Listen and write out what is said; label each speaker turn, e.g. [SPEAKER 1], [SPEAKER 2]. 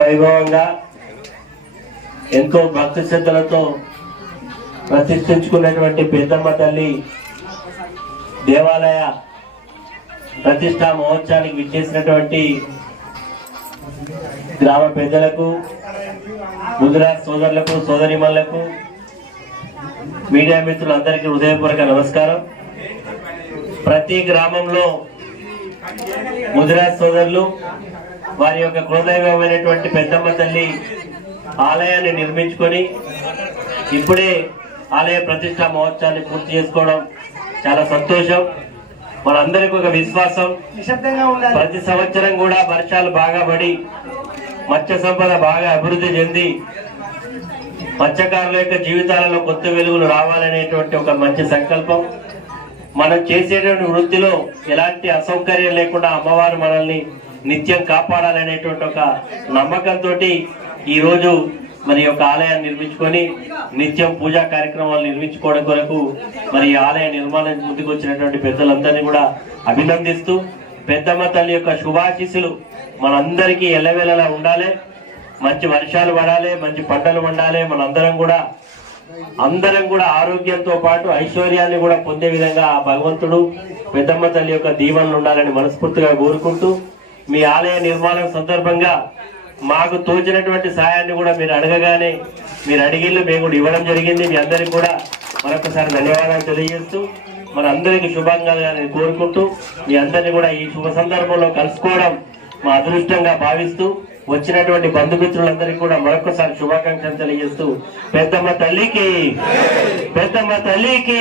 [SPEAKER 1] వైభవంగా ఎంతో భక్తి శ్రద్ధలతో ప్రతిష్ఠించుకున్నటువంటి పెద్దమ్మ తల్లి దేవాలయ ప్రతిష్టా మహోత్సవానికి విచ్చేసినటువంటి గ్రామ పెద్దలకు గుజరాత్ సోదరులకు సోదరిమల్లకు మీడియా మిత్రులందరికీ హృదయపూర్వక నమస్కారం. ప్రతి గ్రామంలో గుజరాత్ సోదరులు వారి యొక్క కులదైవమైనటువంటి పెద్దమ్మ తల్లి ఆలయాన్ని నిర్మించుకొని ఇప్పుడే ఆలయ ప్రతిష్టా మహోత్సవాన్ని పూర్తి చేసుకోవడం చాలా సంతోషం. మనందరికీ ఒక విశ్వాసం. ప్రతి సంవత్సరం కూడా వర్షాలు బాగా పడి మత్స్య సంపద బాగా అభివృద్ధి చెంది మత్స్యకారుల యొక్క జీవితాలలో కొత్త వెలుగులు రావాలనేటువంటి ఒక మంచి సంకల్పం. మనం చేసేటువంటి వృత్తిలో ఎలాంటి అసౌకర్యం లేకుండా అమ్మవారు మనల్ని నిత్యం కాపాడాలనేటువంటి ఒక నమ్మకంతో ఈరోజు మరి యొక్క ఆలయాన్ని నిర్మించుకొని నిత్యం పూజా కార్యక్రమాలు నిర్మించుకోవడం కొరకు మరి ఆలయ నిర్మాణం ముందుకు వచ్చినటువంటి పెద్దలందరినీ కూడా అభినందిస్తూ పెద్దమ్మ తల్లి యొక్క శుభాశీస్సులు మనందరికీ ఎల్లవేళలా ఉండాలి. మంచి వర్షాలు పడాలి మంచి పంటలు పండాలి మనందరం కూడా అందరం కూడా ఆరోగ్యంతో పాటు ఐశ్వర్యాన్ని కూడా పొందే విధంగా ఆ భగవంతుడు పెద్దమ్మ తల్లి యొక్క దీవెనలు ఉండాలని మనస్ఫూర్తిగా కోరుకుంటూ మీ ఆలయ నిర్మాణం సందర్భంగా మాకు తోచినటువంటి సాయాన్ని కూడా మీరు అడగగానే మీరు అడిగిళ్ళు మేము కూడా ఇవ్వడం జరిగింది. మీ అందరికి కూడా మరొకసారి ధన్యవాదాలు తెలియజేస్తూ మన అందరికీ శుభంగా కోరుకుంటూ మీ అందరిని కూడా ఈ శుభ సందర్భంలో కలుసుకోవడం మా అదృష్టంగా భావిస్తూ వచ్చినటువంటి బంధుమిత్రులందరికీ కూడా మరొకసారి శుభాకాంక్షలు తెలియజేస్తూ పెద్దమ్మ తల్లికి పెద్దమ్మ తల్లికి